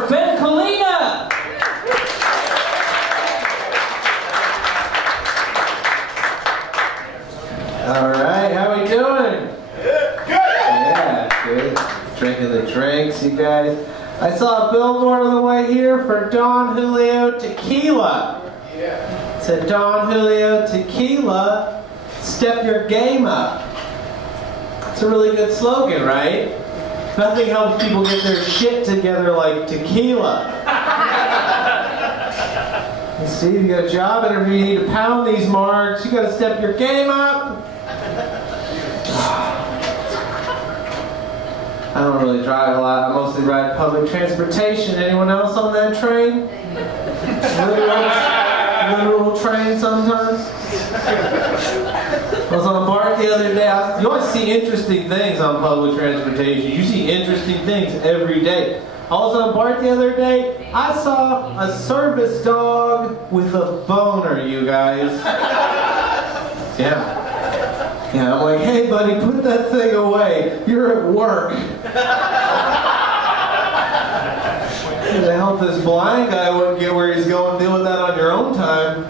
for Kolina. All right, how we doing? Good. Yeah, good. Drinking the drinks, you guys. I saw a billboard on the way here for Don Julio Tequila. Yeah. It said Don Julio Tequila, step your game up. It's a really good slogan, right? Nothing helps people get their shit together like tequila. You see, you got a job interview, you need to pound these marks, you got to step your game up. I don't really drive a lot. I mostly ride public transportation. Anyone else on that train? Literal train sometimes? I was on a BART the other day. You always see interesting things on public transportation. You see interesting things every day. I was on a BART the other day. I saw a service dog with a boner, you guys. Yeah. Yeah, I'm like, hey buddy, put that thing away. You're at work. To help this blind guy wouldn't get where he's going, deal with that on your own time.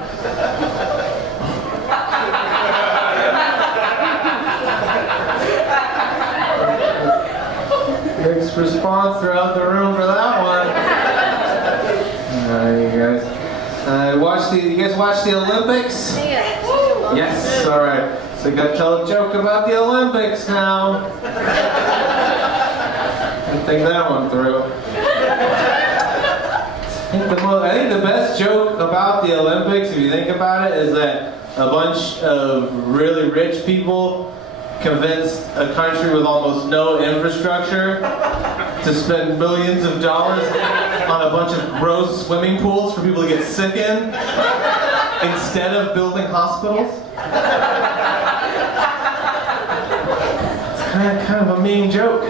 Mixed response throughout the room for that one. You guys. You guys watch the Olympics? Yes, alright. So you gotta tell a joke about the Olympics now. Didn't think that one through. I think the best joke about the Olympics, if you think about it, is that a bunch of really rich people convinced a country with almost no infrastructure to spend millions of dollars on a bunch of gross swimming pools for people to get sick in instead of building hospitals. It's kind of a mean joke.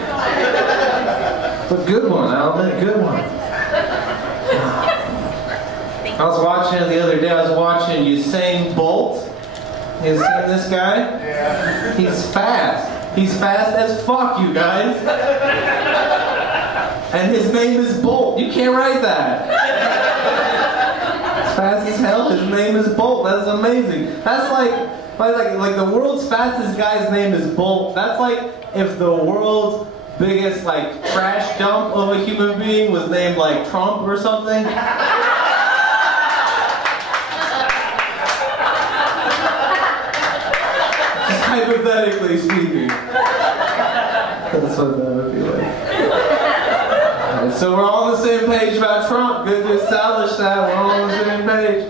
But good one, I'll admit, a good one. I was watching it the other day. I was watching Usain Bolt. You seen this guy? Yeah. He's fast. He's fast as fuck, you guys. And his name is Bolt. You can't write that. He's fast as hell. His name is Bolt. That's amazing. That's like the world's fastest guy's name is Bolt. That's like if the world's biggest trash dump of a human being was named like Trump or something. Hypothetically speaking. That's what that would be like. Right, so we're all on the same page about Trump. Good to establish that. We're all on the same page.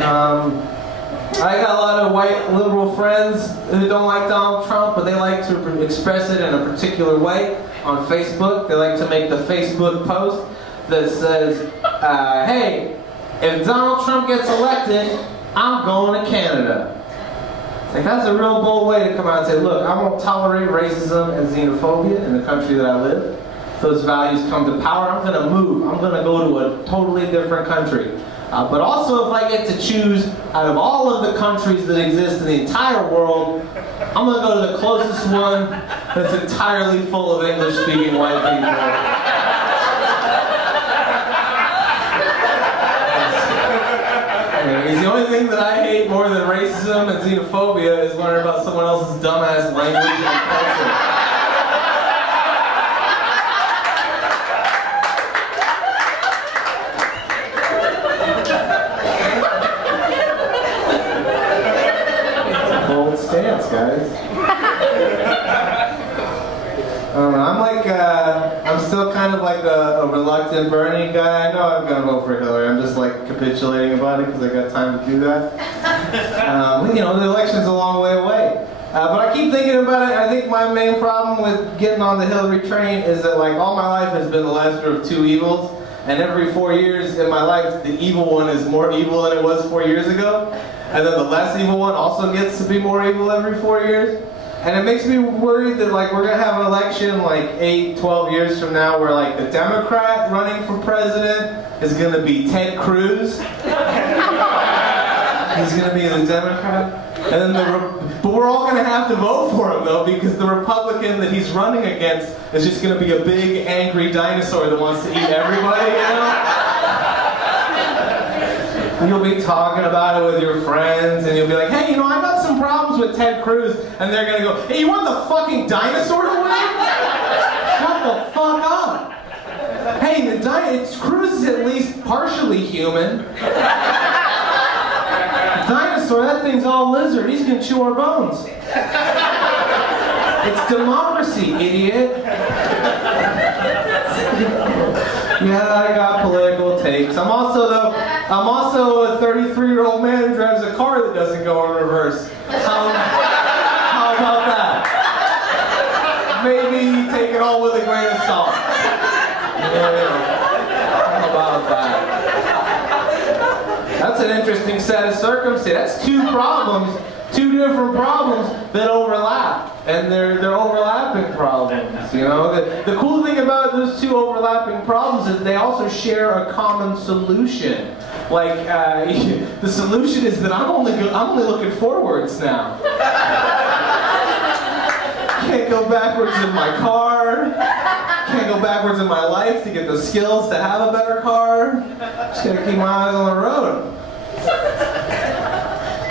I got a lot of white liberal friends who don't like Donald Trump, but they like to express it in a particular way on Facebook. They like to make the Facebook post that says, hey, if Donald Trump gets elected, I'm going to Canada. That's a real bold way to come out and say, look, I won't tolerate racism and xenophobia in the country that I live. If those values come to power, I'm going to move. I'm going to go to a totally different country. But also, if I get to choose out of all of the countries that exist in the entire world, I'm going to go to the closest one that's entirely full of English-speaking white people. Because the only thing that I hate more than racism and xenophobia is learning about someone else's dumbass language and culture. It's a bold stance, guys. I'm still kind of like a reluctant Bernie guy. I know I'm going to vote for Hillary. I'm just capitulating about it because I got time to do that. The election's a long way away. But I keep thinking about it. I think my main problem with getting on the Hillary train is that all my life has been the lesser of two evils. And every 4 years in my life, the evil one is more evil than it was 4 years ago. And then the less evil one also gets to be more evil every 4 years. And it makes me worried that we're going to have an election 8, 12 years from now where the Democrat running for president is going to be Ted Cruz. He's going to be the Democrat. And then but we're all going to have to vote for him, though, because the Republican that he's running against is just going to be a big, angry dinosaur that wants to eat everybody, you know? And you'll be talking about it with your friends, and you'll be like, hey, you know, I got some problems with Ted Cruz. And they're going to go, hey, you want the fucking dinosaur to win? Shut the fuck up. Hey, Cruz is at least partially human. Dinosaur, that thing's all lizard. He's gonna chew our bones. It's democracy, idiot. Yeah, I got political takes. I'm also a 33-year-old man who drives a car that doesn't go in reverse. How about that? Maybe take it all with a grain of salt. How about that? That's an interesting set of circumstances. That's two different problems that overlap. And they're overlapping problems, you know? The cool thing about those two overlapping problems is they also share a common solution. Like, the solution is that I'm only looking forwards now. Can't go backwards in my car. Can't go backwards in my life to get the skills to have a better car. Just gotta keep my eyes on the road.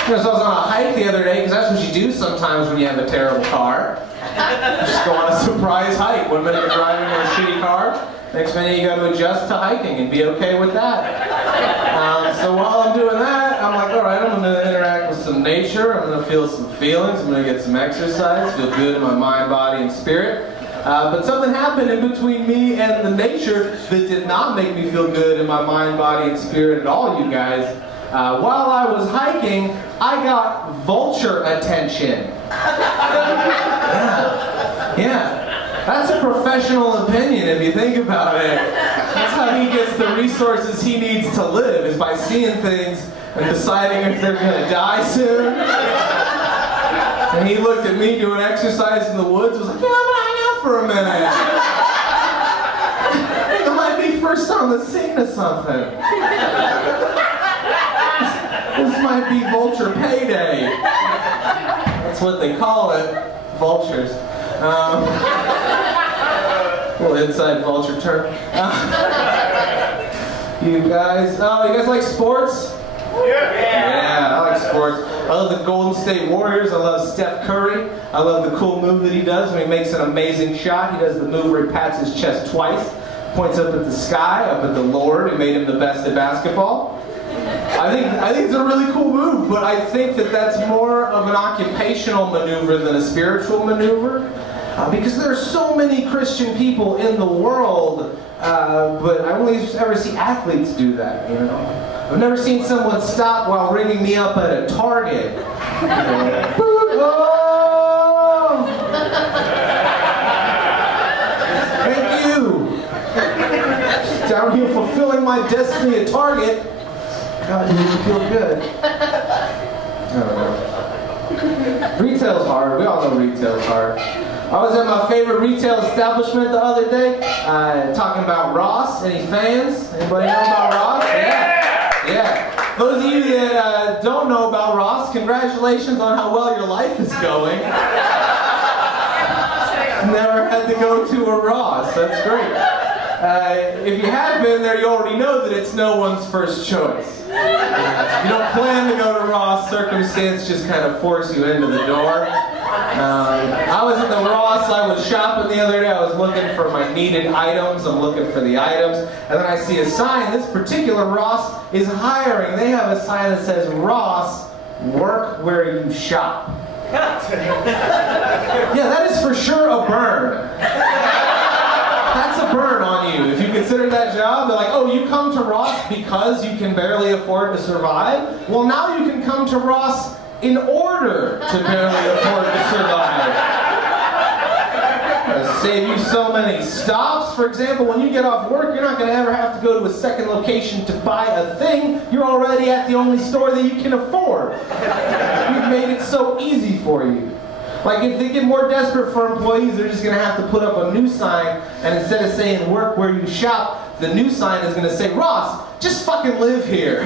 You know, so I was on a hike the other day, because that's what you do sometimes when you have a terrible car. You just go on a surprise hike. 1 minute you're driving in a shitty car, next minute you got to adjust to hiking and be okay with that. So while I'm doing that, I'm like, all right, I'm going to interact with some nature. I'm going to feel some feelings. I'm going to get some exercise, feel good in my mind, body, and spirit. But something happened in between me and the nature that did not make me feel good in my mind, body, and spirit at all, you guys. While I was hiking, I got vulture attention. Yeah. That's a professional opinion if you think about it. That's how he gets the resources he needs to live, is by seeing things and deciding if they're going to die soon. And he looked at me doing exercise in the woods, was like, yeah, I'm going to hang out for a minute. I think I might be first on the scene of something. This might be vulture payday. That's what they call it, vultures. Little inside vulture term. You guys like sports? Yeah, I like sports. I love the Golden State Warriors. I love Steph Curry. I love the cool move that he does when he makes an amazing shot. He does the move where he pats his chest twice, points up at the sky, up at the Lord, who made him the best at basketball. I think it's a really cool move, but I think that that's more of an occupational maneuver than a spiritual maneuver. Because there are so many Christian people in the world, but I only ever see athletes do that, you know. I've never seen someone stop while ringing me up at a Target. Oh! Thank you! Just down here fulfilling my destiny at Target. God, it made me feel good. I don't know. Retail's hard. We all know retail's hard. I was at my favorite retail establishment the other day, talking about Ross. Any fans? Anybody know about Ross? Yeah. Those of you that don't know about Ross, congratulations on how well your life is going. Never had to go to a Ross. That's great. If you have been there, you already know that it's no one's first choice. You don't plan to go to Ross, circumstance just kind of force you into the door. I was at the Ross, I was shopping the other day, I was looking for my needed items, I'm looking for the items, and then I see a sign. This particular Ross is hiring. They have a sign that says, Ross, work where you shop. Yeah, that is for sure a burn. That's a burn on you. If you consider that job, they're like, oh, you come to Ross because you can barely afford to survive? Well, now you can come to Ross in order to barely afford to survive. It'll save you so many stops. For example, when you get off work, you're not going to ever have to go to a second location to buy a thing. You're already at the only store that you can afford. We've made it so easy for you. Like, if they get more desperate for employees, they're just going to have to put up a new sign, and instead of saying work where you shop, the new sign is going to say, Ross, just fucking live here.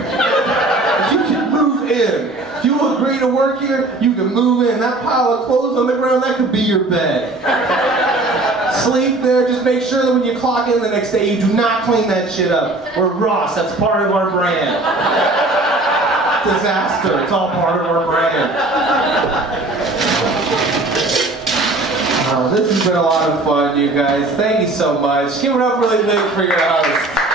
You can move move in. If you agree to work here, you can move in. That pile of clothes on the ground, that could be your bed. Sleep there, just make sure that when you clock in the next day, you do not clean that shit up. We're Ross, that's part of our brand. Disaster, it's all part of our brand. Oh, this has been a lot of fun, you guys. Thank you so much. Give it up really big for your host.